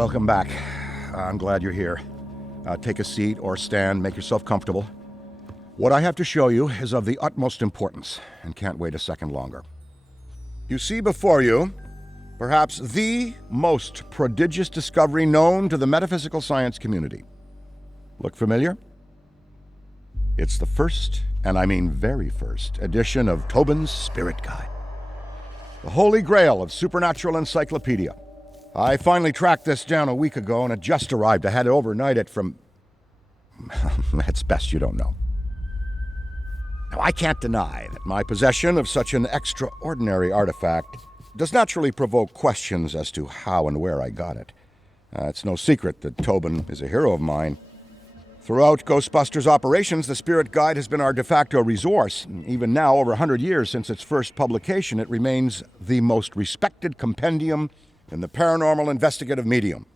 Welcome back. I'm glad you're here. Take a seat or stand, make yourself comfortable. What I have to show you is of the utmost importance, and can't wait a second longer. You see before you, perhaps the most prodigious discovery known to the metaphysical science community. Look familiar? It's the first, and I mean very first, edition of Tobin's Spirit Guide. The holy grail of supernatural encyclopedia. I finally tracked this down a week ago, and it just arrived. I had to overnight it from... It's best you don't know. Now, I can't deny that my possession of such an extraordinary artifact does naturally provoke questions as to how and where I got it. It's no secret that Tobin is a hero of mine. Throughout Ghostbusters operations, the Spirit Guide has been our de facto resource. Even now, over 100 years since its first publication, it remains the most respected compendium in the paranormal investigative medium.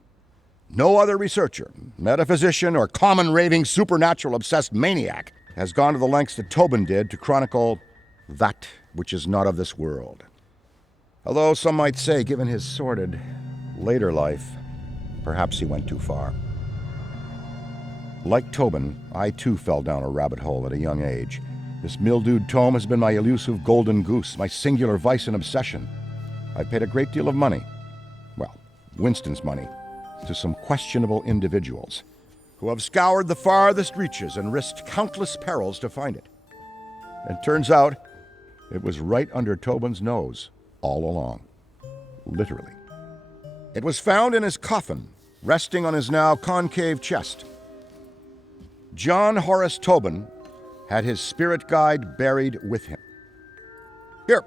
No other researcher, metaphysician, or common raving supernatural-obsessed maniac has gone to the lengths that Tobin did to chronicle that which is not of this world. Although some might say, given his sordid later life, perhaps he went too far. Like Tobin, I too fell down a rabbit hole at a young age. This mildewed tome has been my elusive golden goose, my singular vice and obsession. I've paid a great deal of money, well, Winston's money, to some questionable individuals who have scoured the farthest reaches and risked countless perils to find it. And turns out, it was right under Tobin's nose all along. Literally. It was found in his coffin, resting on his now concave chest. John Horace Tobin had his Spirit Guide buried with him. Here,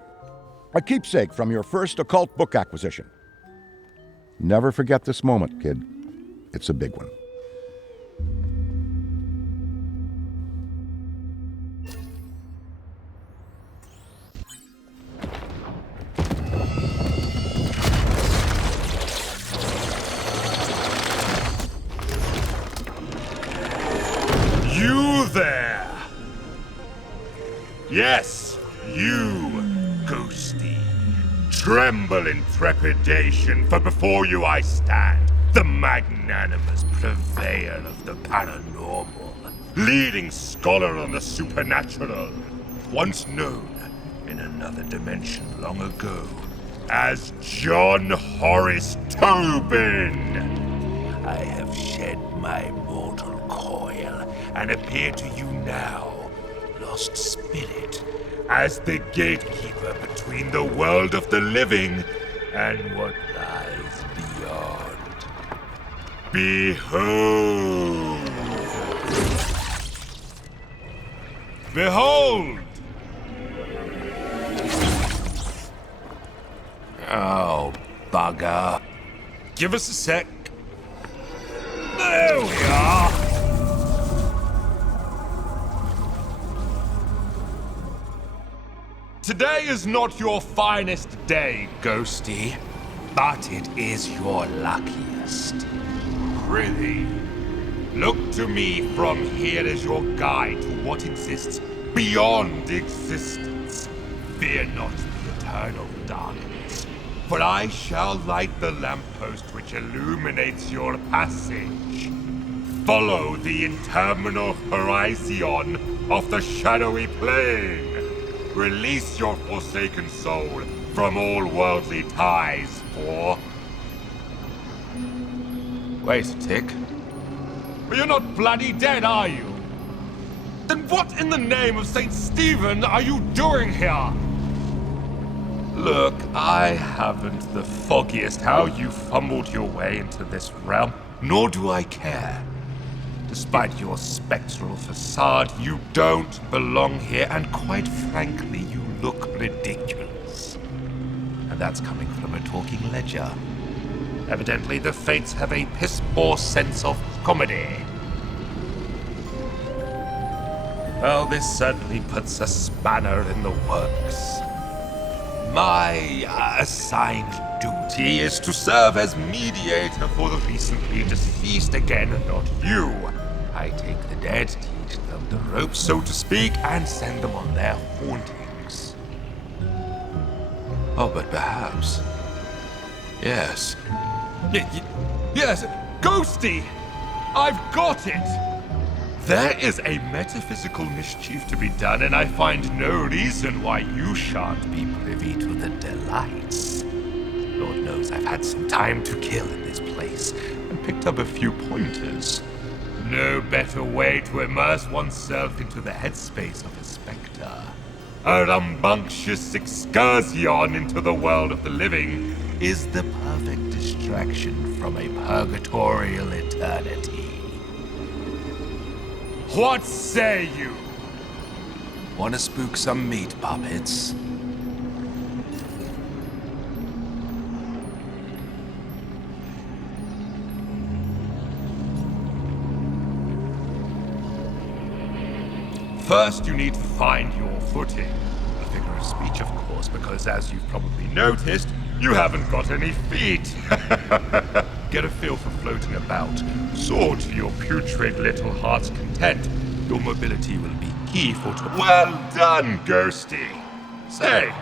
a keepsake from your first occult book acquisition. Never forget this moment, kid. It's a big one. You there! Yes, you, Ghosty. Tremble in trepidation, for before you I stand, the magnanimous purveyor of the paranormal, leading scholar on the supernatural, once known in another dimension long ago as John Horace Tobin. I have shed my mortal coil and appear to you now, lost spirit, as the gatekeeper between the world of the living and what lies beyond. Behold! Behold! Oh, bugger. Give us a sec. There we are! Today is not your finest day, Ghosty, but it is your luckiest. Really? Look to me from here as your guide to what exists beyond existence. Fear not the eternal darkness, for I shall light the lamppost which illuminates your passage. Follow the interminable horizon of the shadowy plane. Release your forsaken soul from all worldly ties, for... Wait a tick. But you're not bloody dead, are you? Then what in the name of St. Stephen are you doing here? Look, I haven't the foggiest how you fumbled your way into this realm, nor do I care. Despite your spectral facade, you don't belong here, and quite frankly, you look ridiculous. And that's coming from a talking ledger. Evidently, the fates have a piss-poor sense of comedy. Well, this certainly puts a spanner in the works. My assigned duty is to serve as mediator for the recently deceased again, not you. I take the dead, teach them the ropes, so to speak, and send them on their hauntings. Oh, but perhaps... Yes. Yes, Ghosty! I've got it! There is a metaphysical mischief to be done, and I find no reason why you shan't be privy to the delights. Lord knows I've had some time to kill in this place, and picked up a few pointers. No better way to immerse oneself into the headspace of a spectre. A rambunctious excursion into the world of the living is the perfect distraction from a purgatorial eternity. What say you? Want to spook some meat puppets? First, you need to find your footing. A figure of speech, of course, because as you've probably noticed, you haven't got any feet. Get a feel for floating about. Soar to your putrid little heart's content. Your mobility will be key for Well done, Ghosty. Say,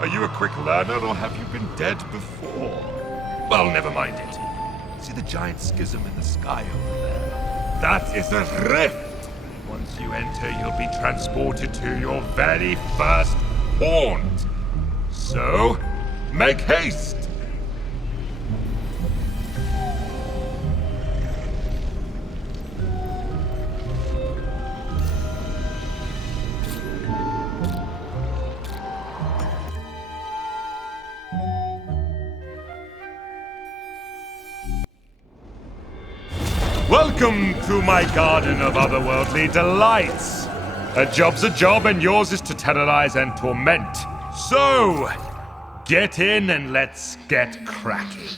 are you a quick learner or have you been dead before? Well, never mind it. See the giant schism in the sky over there? That is a rift. Once you enter, you'll be transported to your very first haunt. So, make haste! Welcome to my garden of otherworldly delights. A job's a job, and yours is to terrorize and torment. So, get in and let's get cracking.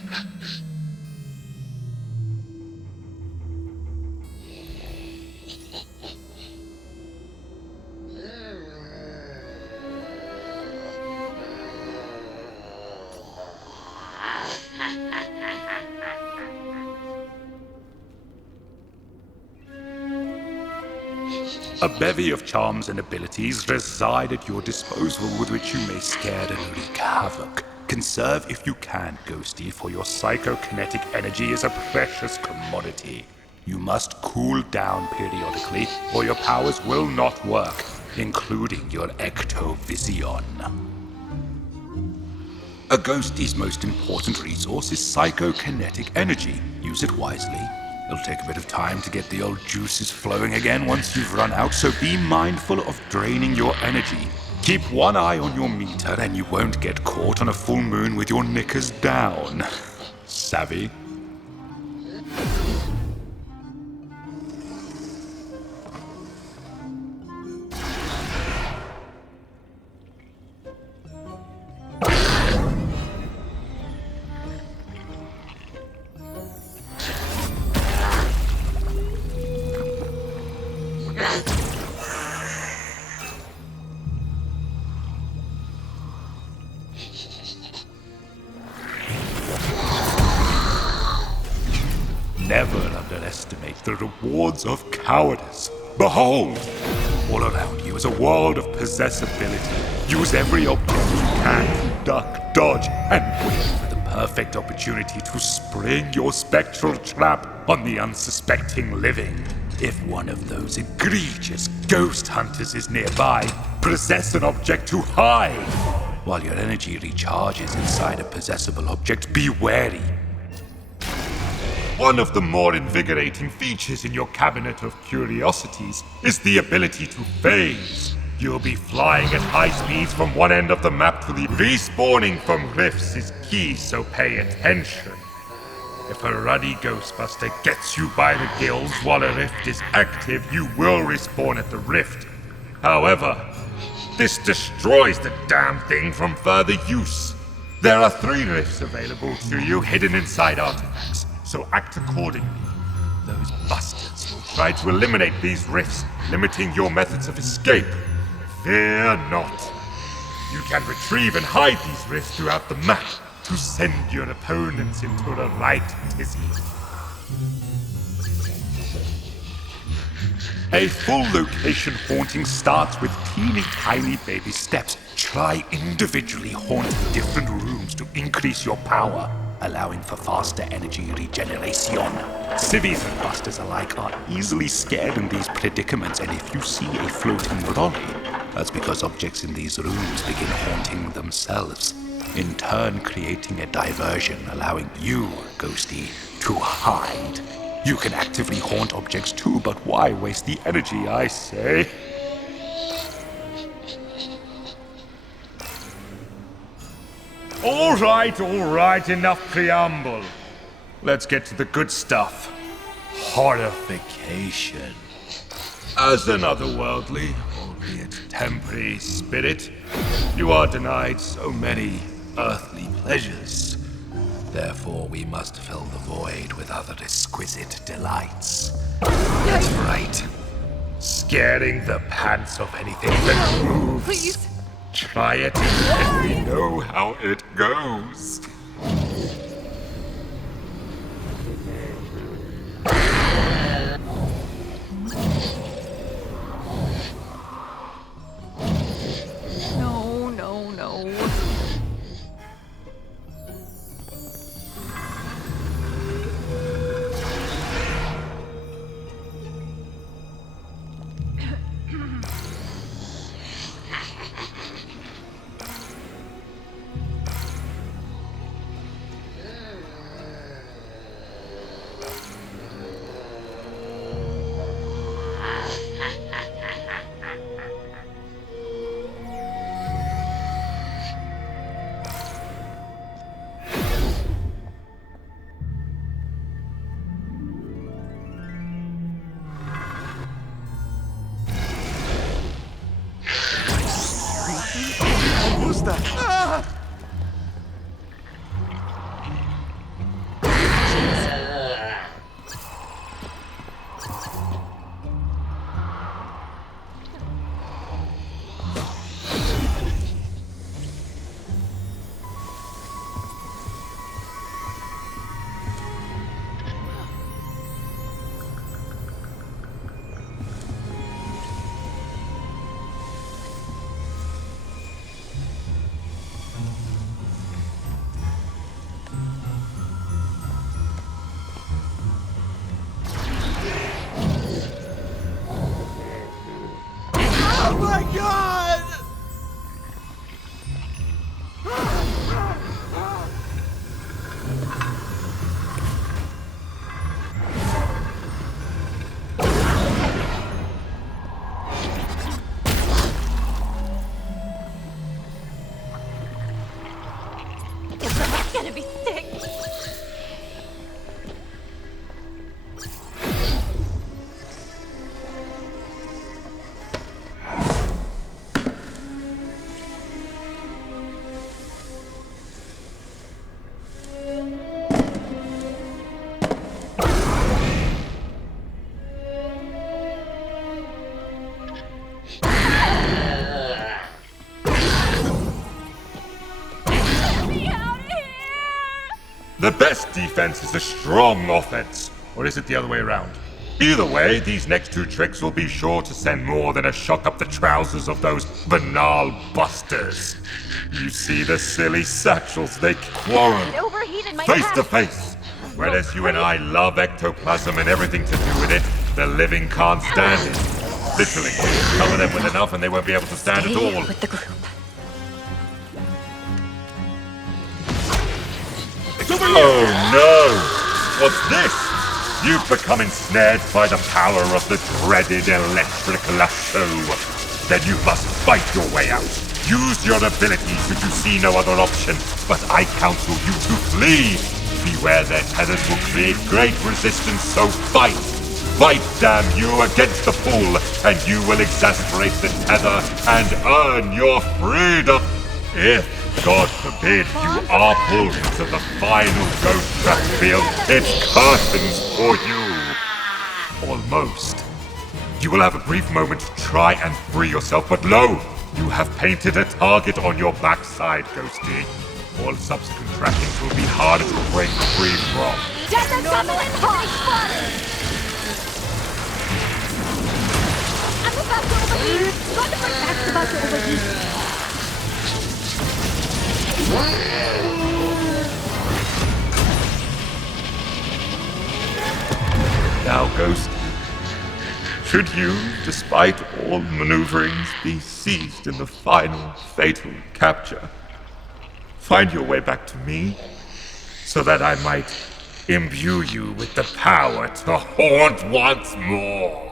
A bevy of charms and abilities reside at your disposal with which you may scare and wreak havoc. Conserve if you can, Ghosty, for your psychokinetic energy is a precious commodity. You must cool down periodically, or your powers will not work, including your ectovision. A Ghosty's most important resource is psychokinetic energy. Use it wisely. It'll take a bit of time to get the old juices flowing again once you've run out, so be mindful of draining your energy. Keep one eye on your meter and you won't get caught on a full moon with your knickers down. Savvy? Never underestimate the rewards of cowardice. Behold! All around you is a world of possessibility. Use every object you can, duck, dodge, and wait for the perfect opportunity to spring your spectral trap on the unsuspecting living. If one of those egregious ghost hunters is nearby, possess an object to hide. While your energy recharges inside a possessible object, be wary. One of the more invigorating features in your cabinet of curiosities is the ability to phase. You'll be flying at high speeds from one end of the map to the respawning from rifts is key, so pay attention. If a ruddy Ghostbuster gets you by the gills while a rift is active, you will respawn at the rift. However, this destroys the damn thing from further use. There are 3 rifts available to you hidden inside artifacts, so act accordingly. Those bastards will try to eliminate these rifts, limiting your methods of escape. Fear not. You can retrieve and hide these rifts throughout the map to send your opponents into a right tizzy. A full location haunting starts with teeny tiny baby steps. Try individually haunting different rooms to increase your power. allowing for faster energy regeneration. Civvies and busters alike are easily scared in these predicaments, and if you see a floating brolly, that's because objects in these rooms begin haunting themselves, in turn creating a diversion, allowing you, Ghosty, to hide. You can actively haunt objects too, but why waste the energy, I say? All right, enough preamble. Let's get to the good stuff. Horrification. As an otherworldly, albeit temporary spirit, you are denied so many earthly pleasures. Therefore, we must fill the void with other exquisite delights. That's right. Scaring the pants off anything that moves. Please. Try it, and we know how it goes. No, no, no. It's gonna be sick. The best defense is a strong offense. Or is it the other way around? Either way, these next two tricks will be sure to send more than a shock up the trousers of those banal busters. You see the silly satchels they quarrel It overheated my face pack. to face. Whereas you and I love ectoplasm and everything to do with it, the living can't stand it. Literally, cover them with enough and they won't be able to stand at all. With the group. Oh no! What's this? You've become ensnared by the power of the dreaded electric lasso. Then you must fight your way out. Use your abilities should you see no other option, but I counsel you to flee. Beware their tethers will create great resistance, so fight! Fight, damn you, against the pull, and you will exasperate the tether and earn your freedom. If, God forbid, you are pulled into the final ghost trap field, it's curtains for you. Almost. You will have a brief moment to try and free yourself, but lo! You have painted a target on your backside, Ghosty. All subsequent trappings will be harder to break free from. Just a couple in hot. I'm about to overheat. Got the first about to overheat. Now, Ghost, should you, despite all maneuverings, be seized in the final fatal capture, find your way back to me so that I might imbue you with the power to haunt once more.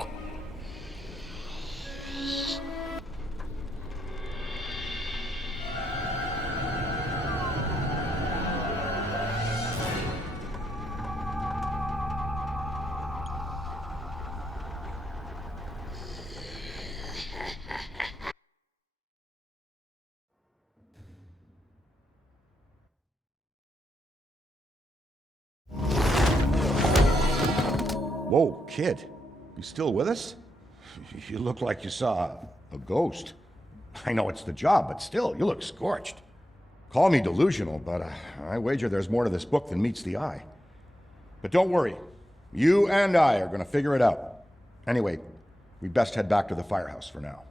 Whoa, kid. You still with us? You look like you saw a ghost. I know it's the job, but still, you look scorched. Call me delusional, but I wager there's more to this book than meets the eye. But don't worry. You and I are going to figure it out. Anyway, we best head back to the firehouse for now.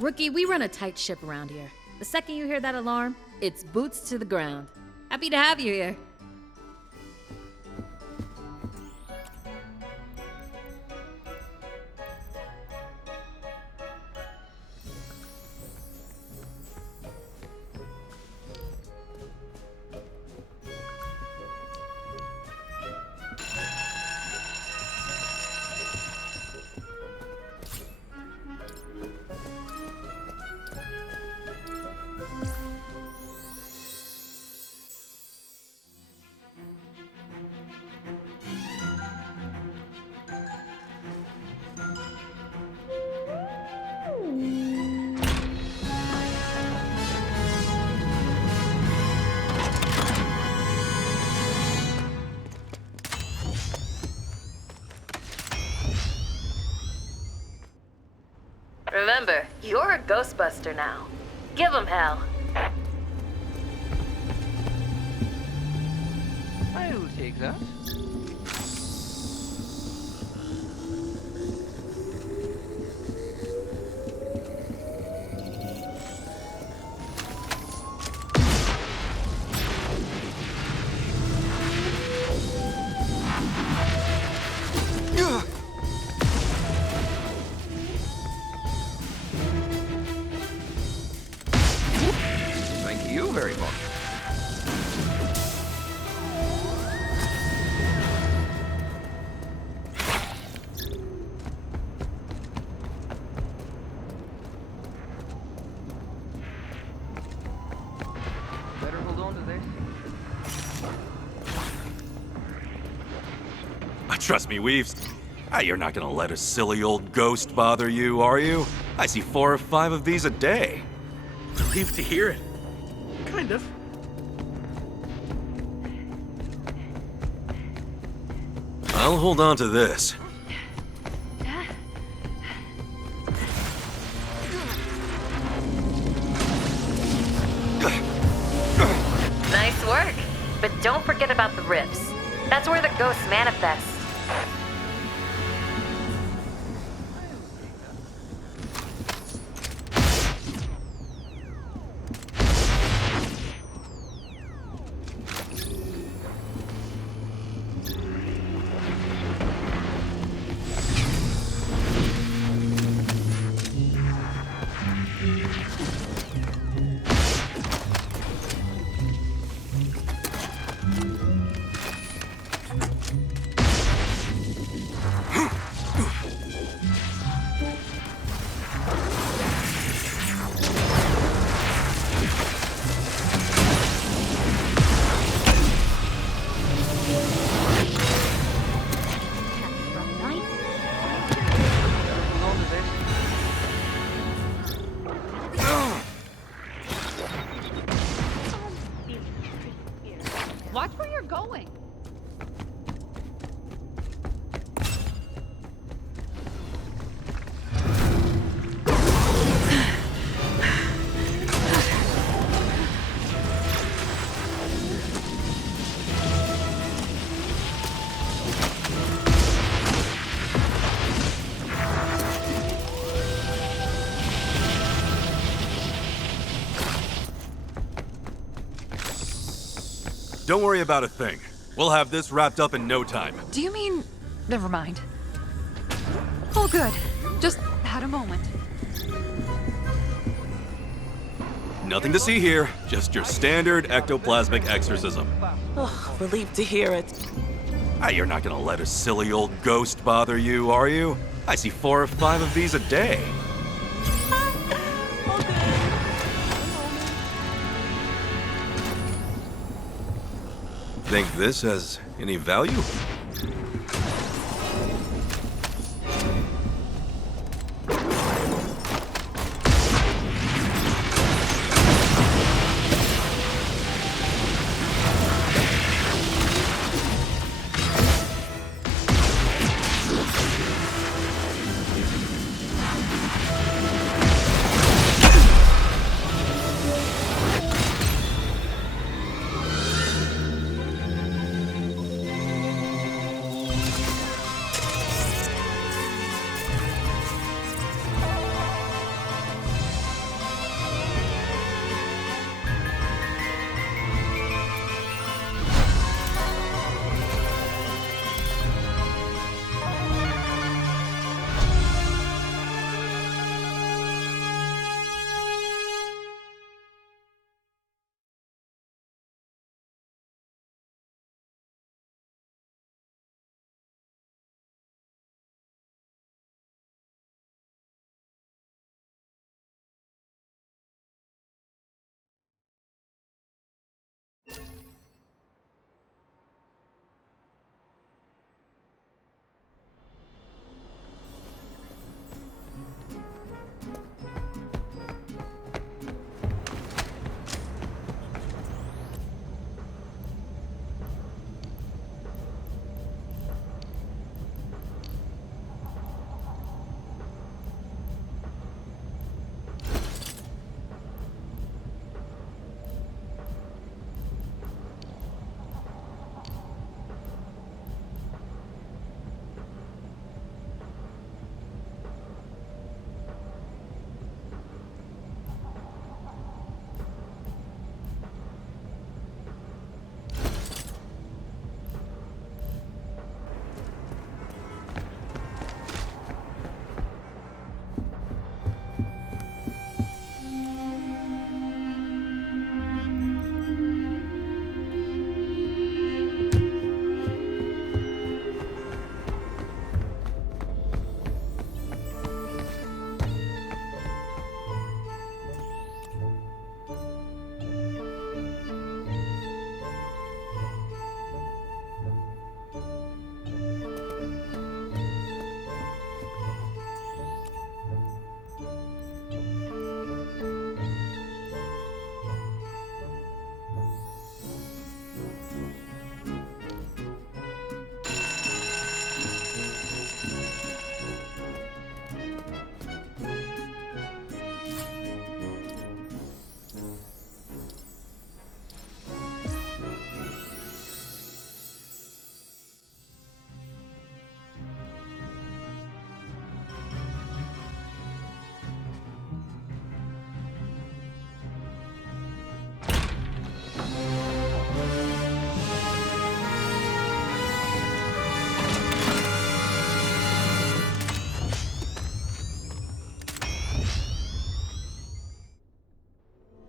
Rookie, we run a tight ship around here. The second you hear that alarm, it's boots to the ground. Happy to have you here. Remember, you're a Ghostbuster now. Give 'em hell. I'll take that. Thank you very much. Better hold on to this. Trust me, Weaves. You're not gonna let a silly old ghost bother you, are you? I see 4 or 5 of these a day. Relieved to hear it. Kind of. I'll hold on to this. Nice work. But don't forget about the rifts. That's where the ghosts manifest. Don't worry about a thing. We'll have this wrapped up in no time. Do you mean... Never mind. All good. Just had a moment. Nothing to see here, just your standard ectoplasmic exorcism. Oh, relieved to hear it. Ah, you're not gonna let a silly old ghost bother you, are you? I see 4 or 5 of these a day. All good. Think this has any value?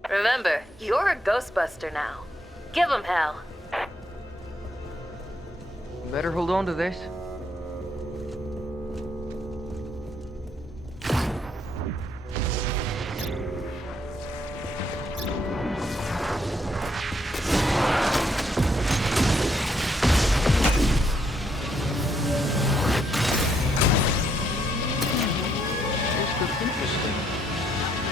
Remember, you're a Ghostbuster now. Give 'em hell. Better hold on to this. This looks interesting.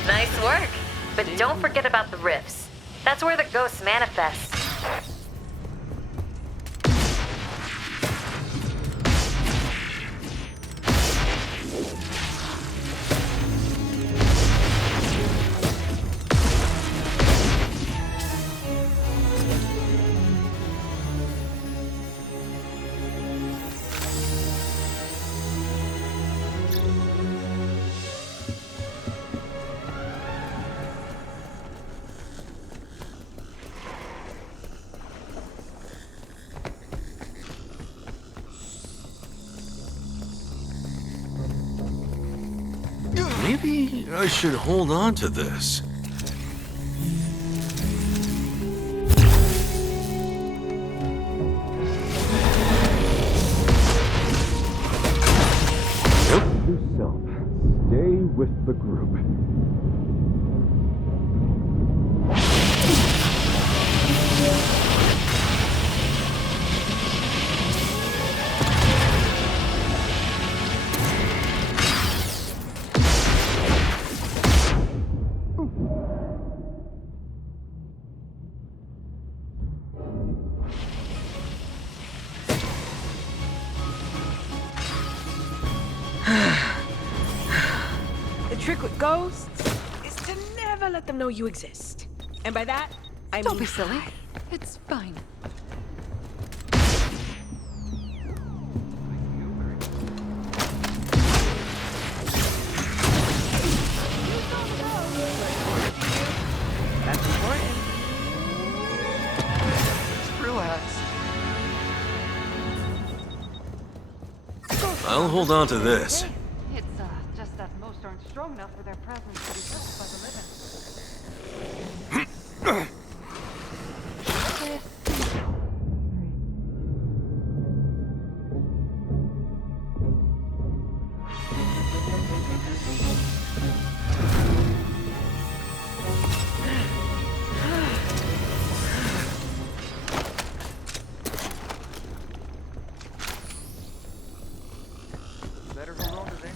Nice work. But don't forget about the rifts. That's where the ghosts manifest. Maybe I should hold on to this. Note to self. Stay with the group. The trick with ghosts is to never let them know you exist. And by that, I mean... Don't be silly. It's fine. That's important. Just relax. I'll hold on to this. It's just that most aren't strong enough for their presence to be felt by the living. Better hold on to this.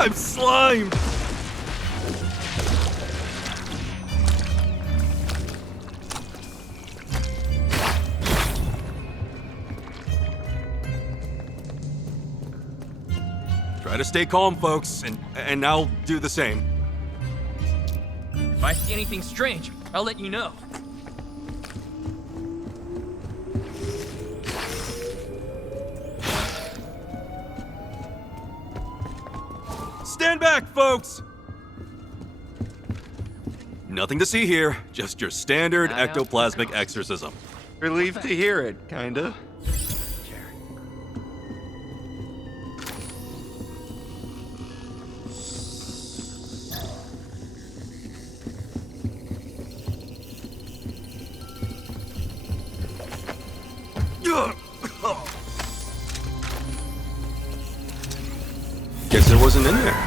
I'm slimed! Try to stay calm, folks, and I'll do the same. If I see anything strange, I'll let you know. Stand back, folks! Nothing to see here, just your standard ectoplasmic exorcism. Relieved to hear it, kinda. Guess it wasn't in there.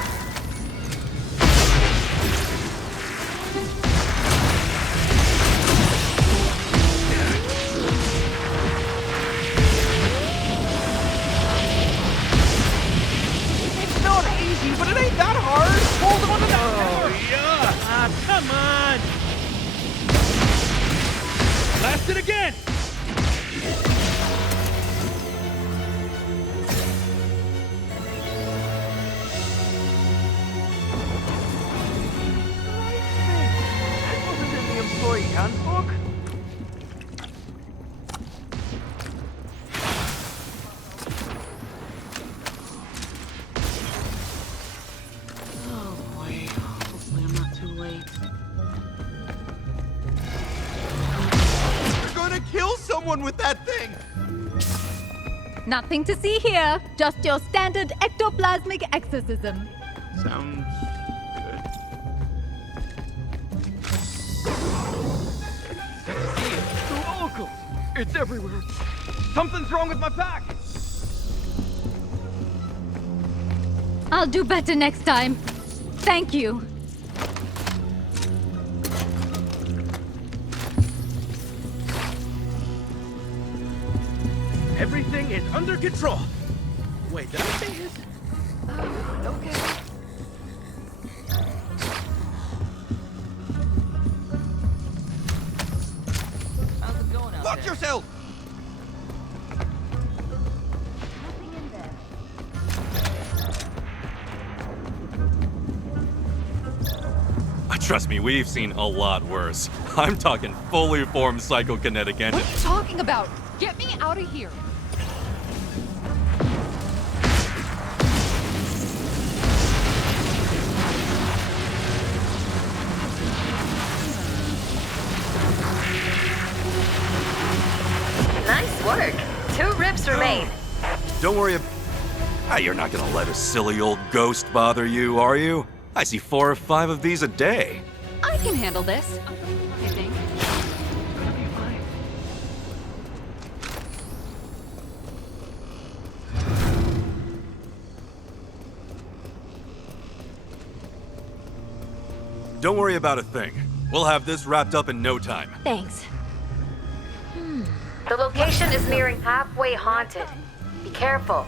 It's not easy, but it ain't that hard. Hold on to that power. Yeah! Ah, come on! Blast it again! That wasn't in the employee handbook. Oh boy. Hopefully I'm not too late. You're gonna kill someone with that thing. Nothing to see here. Just your standard ectoplasmic exorcism. Sounds good. It's everywhere. Something's wrong with my pack. I'll do better next time. Thank you. Everything is under control. Wait, did I say his? Okay. How's it going out Watch there? yourself. Trust me, we've seen a lot worse. I'm talking fully formed psychokinetic What engine. are you talking about? Get me out of here. Nice work. 2 rips remain. Don't worry you're not gonna let a silly old ghost bother you, are you? I see 4 or 5 of these a day. I can handle this. I think. Don't worry about a thing. We'll have this wrapped up in no time. Thanks. The location is nearing halfway haunted. Be careful.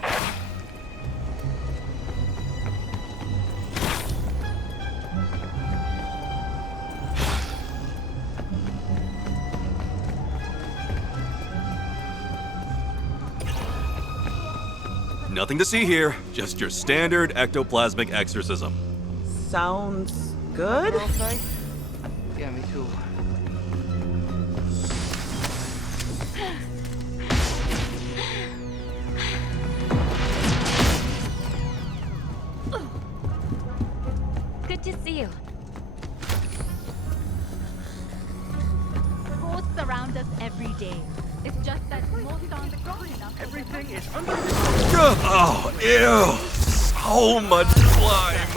Nothing to see here, just your standard ectoplasmic exorcism. Sounds good? Yeah, me too. Good to see you. Ghosts surround us every day. It's just that most aren't strong enough. Everything is under Oh, ew! So much slime!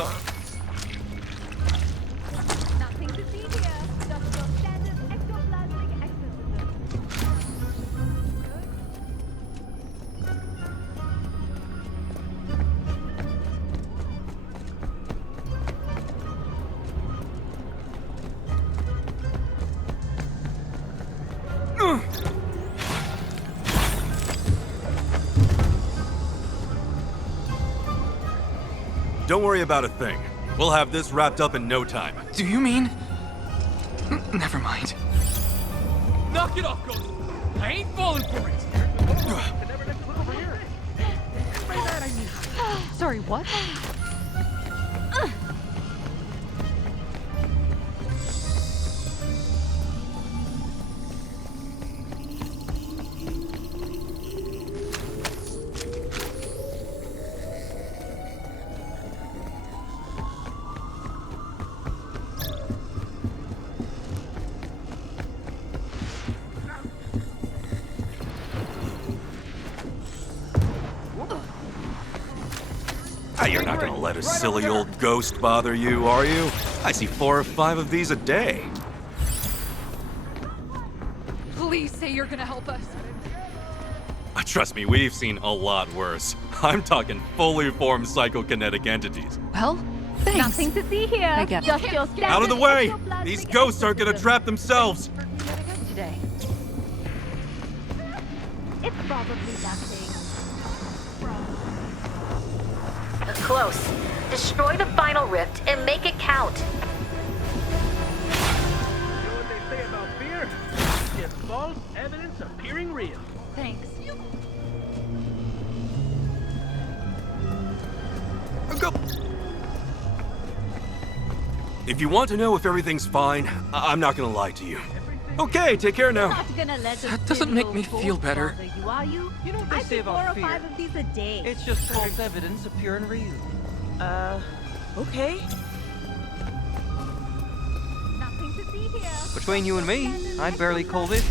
Nothing to see here. Just your standard ectoplasmic exorcism. Don't worry about a thing. We'll have this wrapped up in no time. Do you mean? Never mind. Knock it off, Ghost! I ain't falling for it! Sorry, what? You're not gonna let a silly old ghost bother you, are you? I see 4 or 5 of these a day. Please say you're gonna help us. Trust me, we've seen a lot worse. I'm talking fully formed psychokinetic entities. Well, thanks. Nothing to see here. I get it. Just your standard Out of the way! ectoplasmic These ghosts aren't gonna trap themselves! Today. It's probably nothing. Close. Destroy the final rift and make it count. You know what they say about fear? It's false evidence appearing real. Thanks. Go. If you want to know if everything's fine, I'm not gonna lie to you. Okay, take care now. Not gonna let That doesn't make me feel better. You, are you? You know what they I say see 4 about or fear? 5 of these a day. It's just false evidence appearing real. Okay. Nothing to see here. Between you and me, I'd barely call this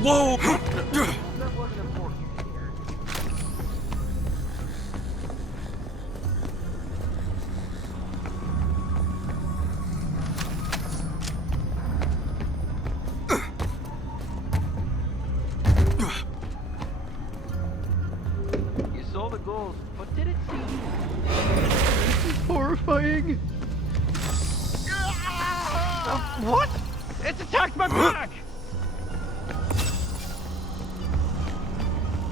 Whoa! You saw the ghost, but did it see you? This is horrifying. What? It's attacked my back!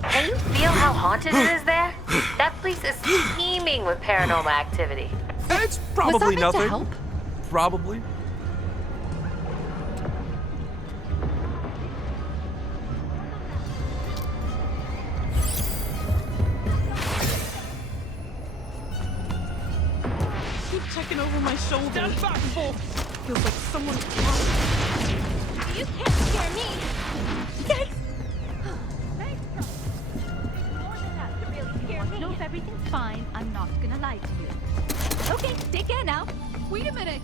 Can you feel how haunted it is there? That place is teeming with paranormal activity. It's Was probably that meant to nothing. help? Probably. Keep checking over my shoulder. Stand back, folks! Feels like someone. You can't scare me. Yikes. Thanks, more than that to really scare me. Knows everything's fine. I'm not gonna lie to you. Okay, take care now. Wait a minute.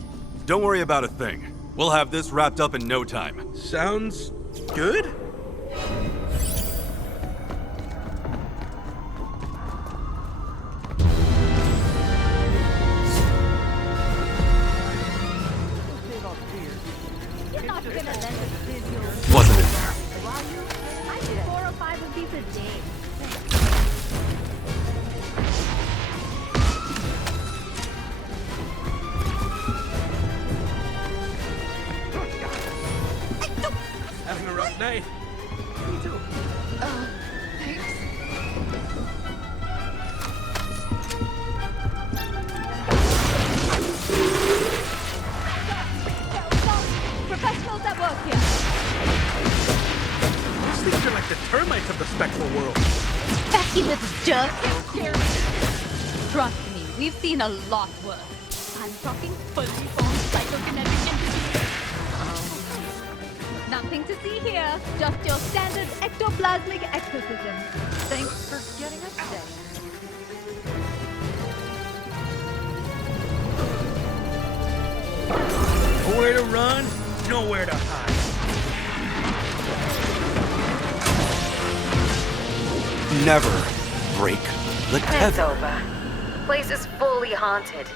Don't worry about a thing. We'll have this wrapped up in no time. Sounds good? You're not gonna let us video. Wasn't in there. Are you? I see 4 or 5 of these a day. Having a rough night. Me too. Thanks. Professionals at work here. These things are like the termites of the spectral world. Back in this jerk. Trust me, we've seen a lot worse. I'm talking fully formed psychokinetic entities. Nothing to see here. Just your standard ectoplasmic exorcism. Thanks for getting us today. Nowhere to run, nowhere to hide. Never break the It's tether. over. Place is fully haunted.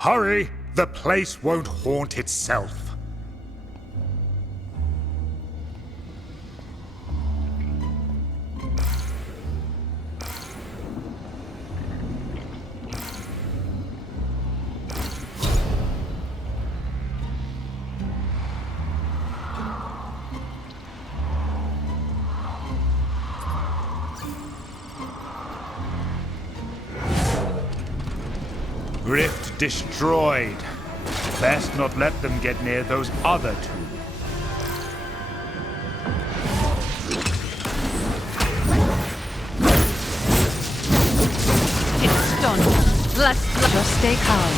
Hurry! The place won't haunt itself. Rift destroyed. Best not let them get near those other two. It's done. Let's just stay calm.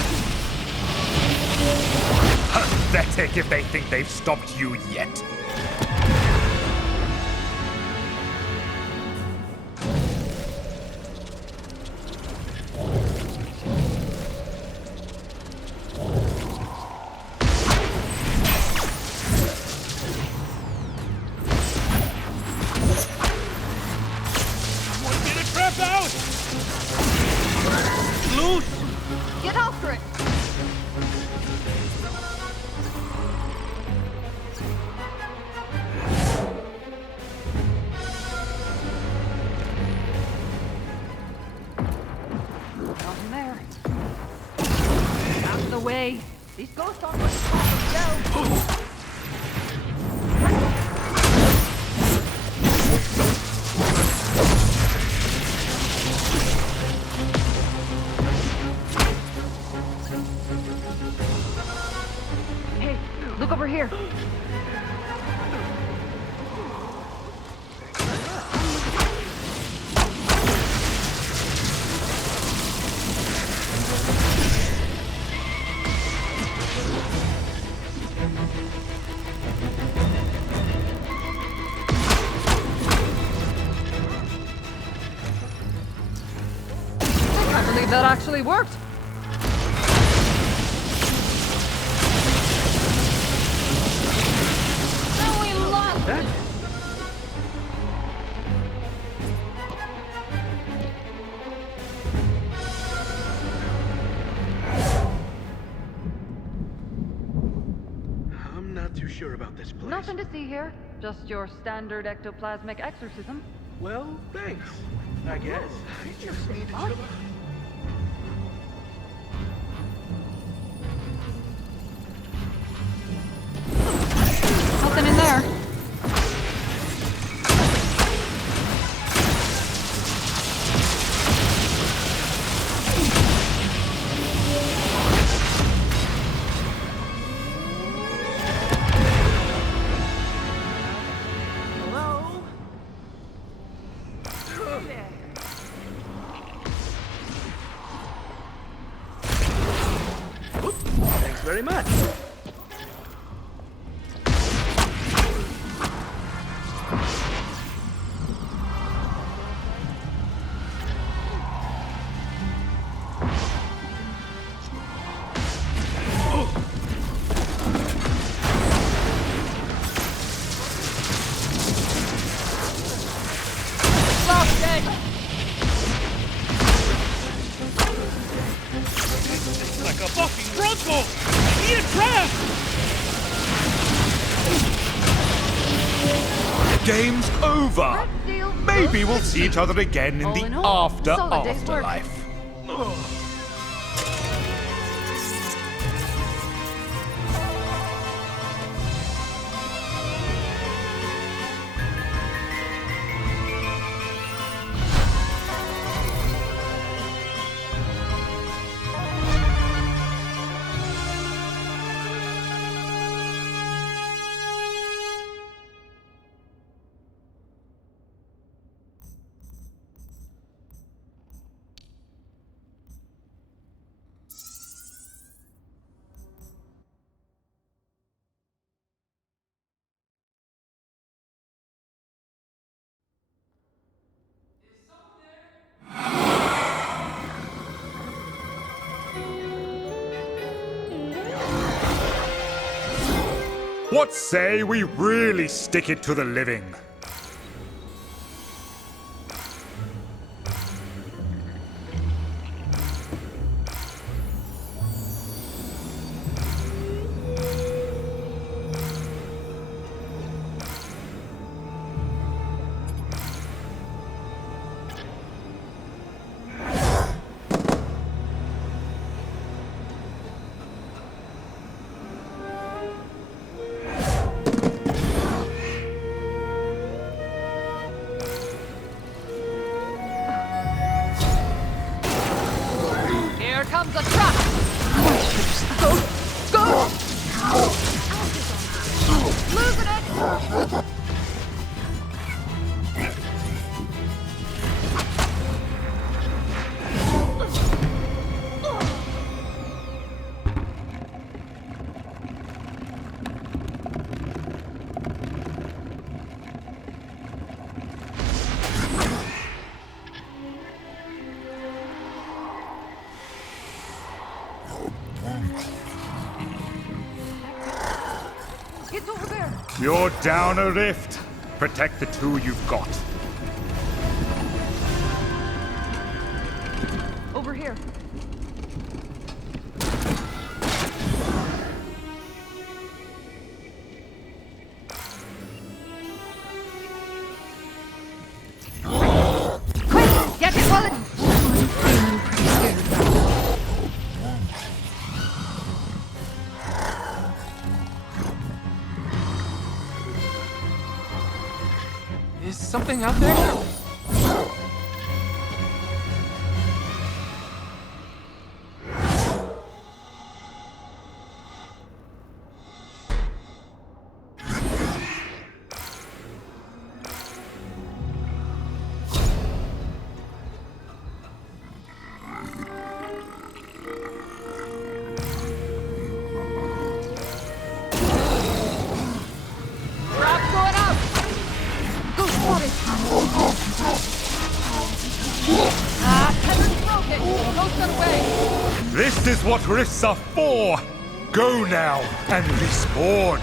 Pathetic if they think they've stopped you yet. Get after it! Nothing there. Out of the way. These ghosts aren't going to stop us, Joe. Hey, look over here. I can't believe that actually worked. Oh, we lost it. I'm not too sure about this place. Nothing to see here. Just your standard ectoplasmic exorcism. Well, thanks. I guess. I just need to chill. Nothing in there. Hello? Thanks very much. Lost it! Like a fucking bronco! Eat a trap! Game's over. Deal. Maybe we'll see each other again in All the in all, after solid day's work. afterlife. What say we really stick it to the living? comes a trap! Go! Losing it! It's over there! You're down a rift. Protect the two you've got. Over here. Quick! Get it, Mullen! Is something out there? Trap going out! Go for it! Tether's broken! Ghost got away! This is what rifts are for. Go now and respawn.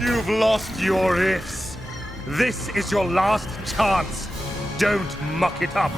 You've lost your rifts. This is your last chance. Don't muck it up.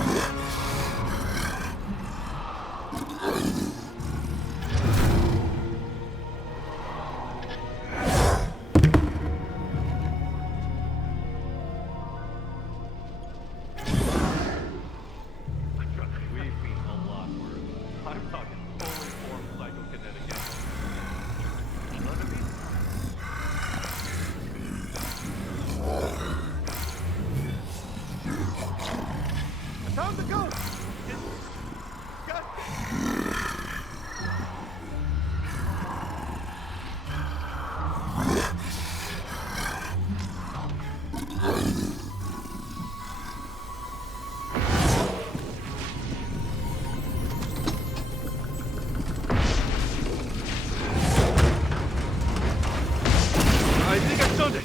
I think I stunned it.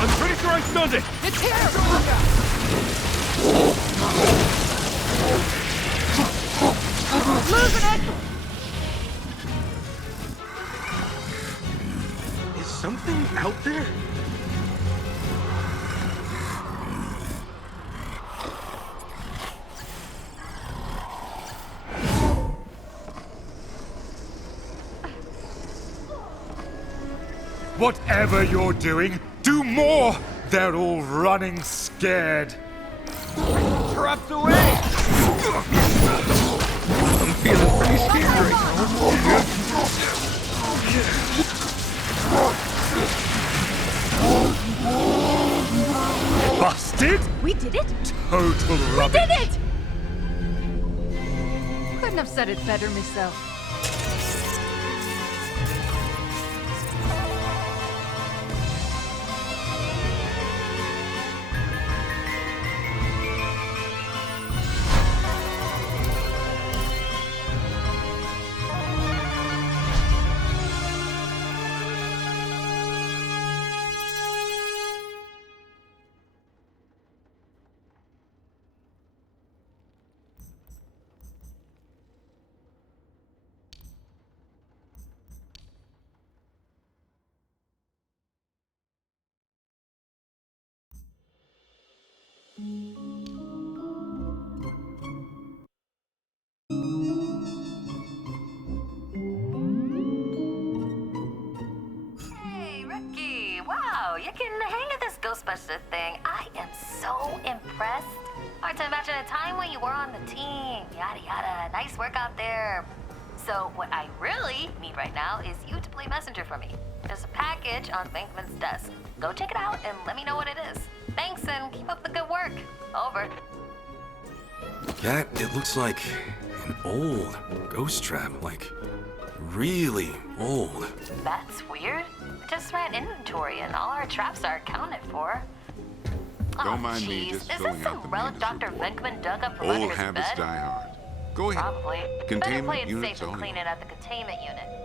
I'm pretty sure I stunned it. It's here! Losing it! Is something out there? Whatever you're doing, do more! They're all running scared. Trapped away! I'm feeling pretty scared right Busted? We did it! Total rubbish. Did it! Couldn't have said it better myself. Hey, Ricky! Wow, you're getting the hang of this Ghostbusters thing. I am so impressed. Hard to imagine a time when you were on the team. Yada yada. Nice work out there. So what I really need right now is you to play messenger for me. There's a package on Venkman's desk. Go check it out and let me know what it is. Thanks and keep up the good work. Over. Cat, it looks like an old ghost trap. Like, really old. That's weird. I just ran inventory and all our traps are accounted for. Don't mind me just Is filling this out some the relic maintenance Dr. report. Venkman dug up from under Old his habits bed? die hard. Go ahead. Probably. Better Containment play it units safe and only. clean it at the containment unit.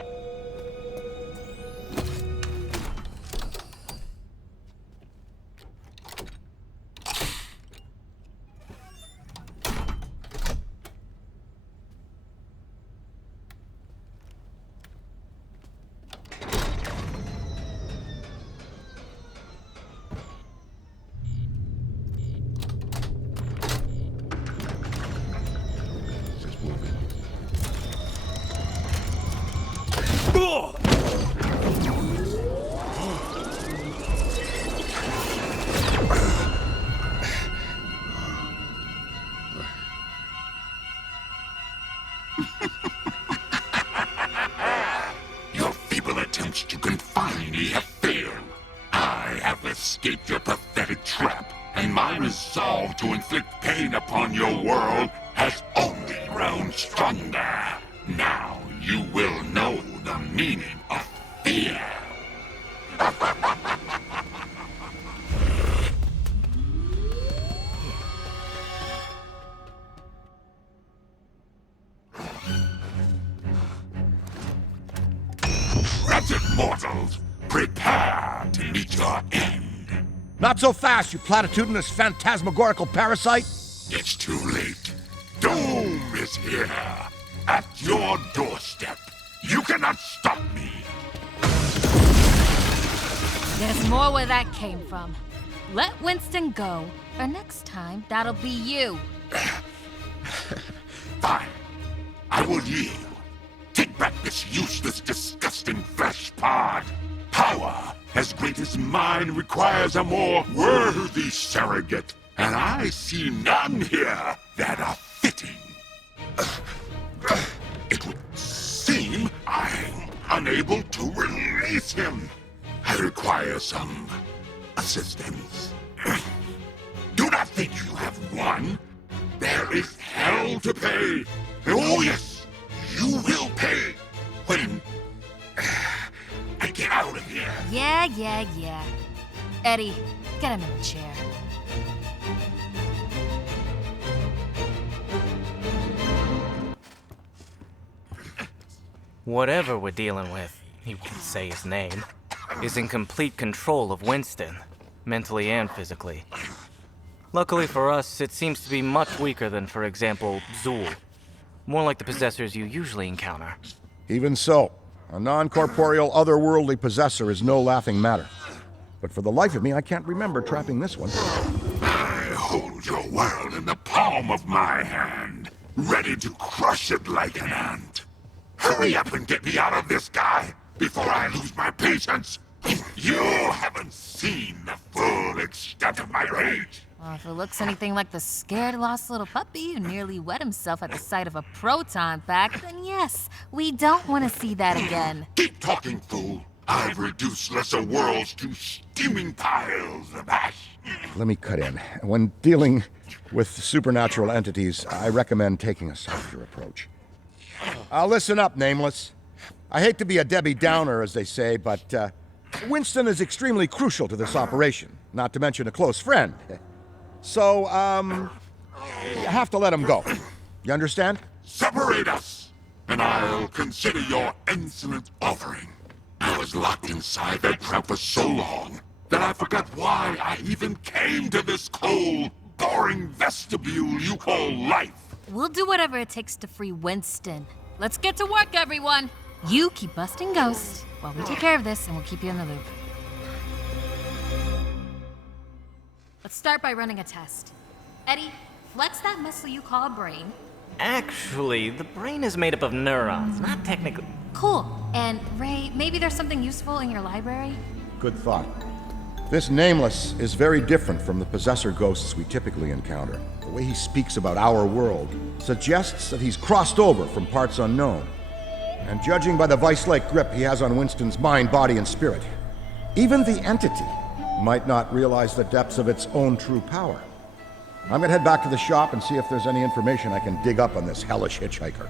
Just moving. Your feeble attempts to confine me have failed. I have escaped your pathetic trap, and my resolve to inflict pain upon your world has only grown stronger. Now you will know the meaning of fear. Wretched mortals, prepare to meet your end. Not so fast, you platitudinous phantasmagorical parasite! It's too late. Doom is here, at your doorstep. You cannot stop me. There's more where that came from. Let Winston go, or next time, that'll be you. Fine. I will yield. Take back this useless, disgusting flesh pod. Power as great as mine requires a more worthy surrogate, and I see none here that are fitting. It would seem I'm unable to release him. I require some assistance. Do not think you have won. There is hell to pay. Oh yes, you will pay when I get out of here. Yeah. Eddie, get him in the chair. Whatever we're dealing with, he won't say his name, is in complete control of Winston, mentally and physically. Luckily for us, it seems to be much weaker than, for example, Zool. More like the possessors you usually encounter. Even so, a non-corporeal, otherworldly possessor is no laughing matter. But for the life of me, I can't remember trapping this one. I hold your world in the palm of my hand, ready to crush it like an ant. Hurry up and get me out of this guy before I lose my patience. You haven't seen the full extent of my rage. Well, if it looks anything like the scared, lost little puppy who nearly wet himself at the sight of a proton pack, then yes, we don't want to see that again. Keep talking, fool. I've reduced lesser worlds to steaming piles of ash. Let me cut in. When dealing with supernatural entities, I recommend taking a softer approach. Listen up, Nameless. I hate to be a Debbie Downer, as they say, but Winston is extremely crucial to this operation, not to mention a close friend. So, you have to let him go. You understand? Separate us, and I'll consider your insolent offering. I was locked inside that trap for so long that I forgot why I even came to this cold, boring vestibule you call life. We'll do whatever it takes to free Winston. Let's get to work, everyone! You keep busting ghosts while we take care of this, and we'll keep you in the loop. Let's start by running a test. Eddie, flex that muscle you call a brain. Actually, the brain is made up of neurons, not technically. Cool. And Ray, maybe there's something useful in your library? Good thought. This Nameless is very different from the possessor ghosts we typically encounter. The way he speaks about our world suggests that he's crossed over from parts unknown. And judging by the vice-like grip he has on Winston's mind, body, and spirit, even the entity might not realize the depths of its own true power. I'm gonna head back to the shop and see if there's any information I can dig up on this hellish hitchhiker.